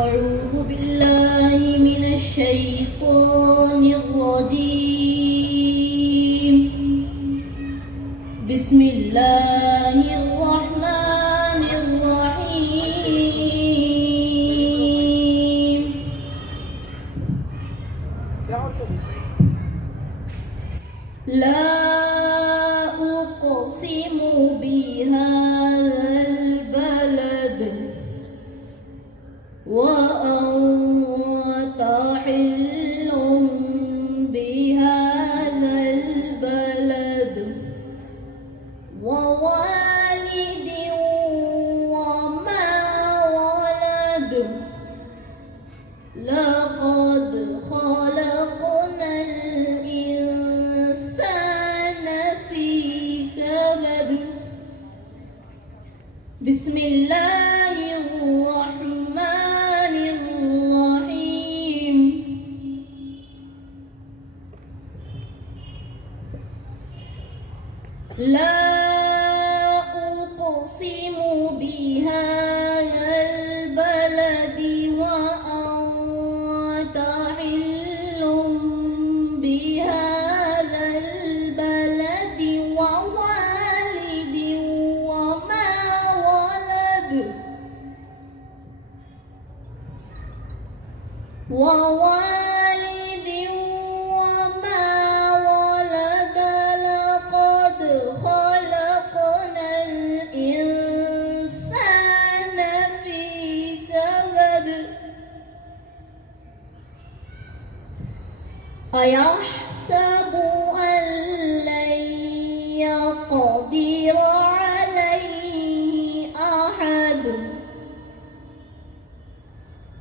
أعوذ بالله من الشيطان الرجيم. بسم الله الرحمن الرحيم. لا أقسم بهذا البلد وأنت حل بهذا البلد ووالد وما ولد. لقد خلقنا الإنسان في كبد. بسم الله الرحمن الرحيم. لا أقسم بهذا البلد وأنت حل بهذا البلد ووالد وما ولد. ووالد وما ولد. لقد خلقنا الإنسان في كبد. أيحسب أن لن يقدر عليه أحد.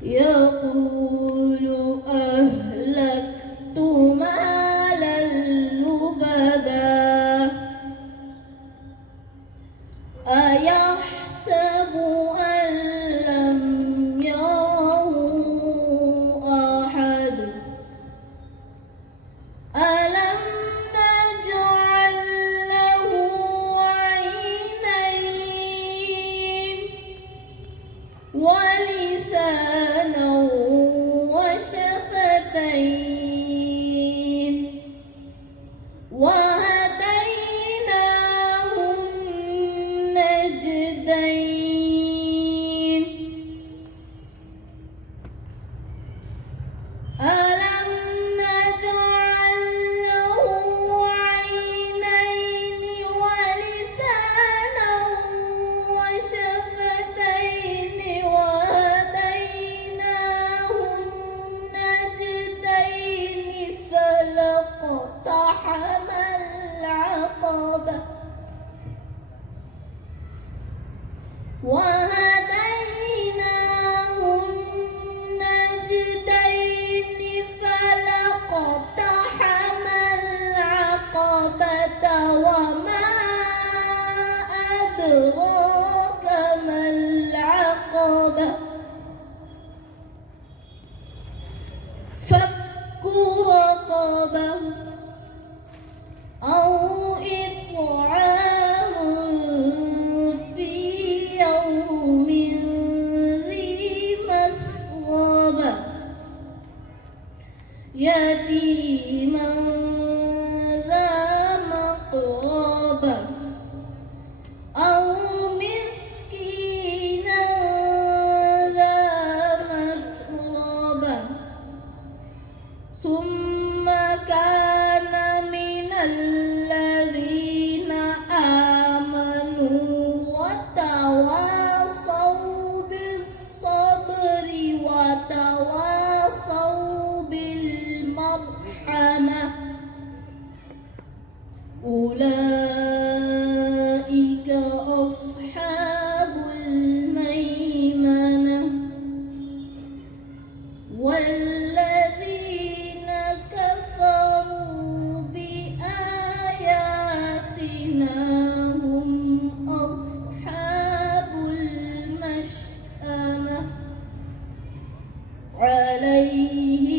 يقول أهلكت مالا لبدا. أيحسب أن لم يره أحد. ألم نجعل له عينين ولسانا وشفتين وهديناه النجدين. ألم نجعل له عينين ولسانا وشفتين وهديناه النجدين. فلاقتحم العقبة وهديناه النجدين. فلاقتحم العقبة وما أدراك ما العقبة. فك رقبة أو إطعام في يوم ذي مسغبة يتيما ذا مقربة أو مسكينا ذا متربة. ثم كان من الذين آمنوا وتواصوا بالصبر وتواصوا بالمرحمة. أولئك أصحاب الميمنة. والذين كفروا بآياتنا هم أصحاب المشأمة. عليهم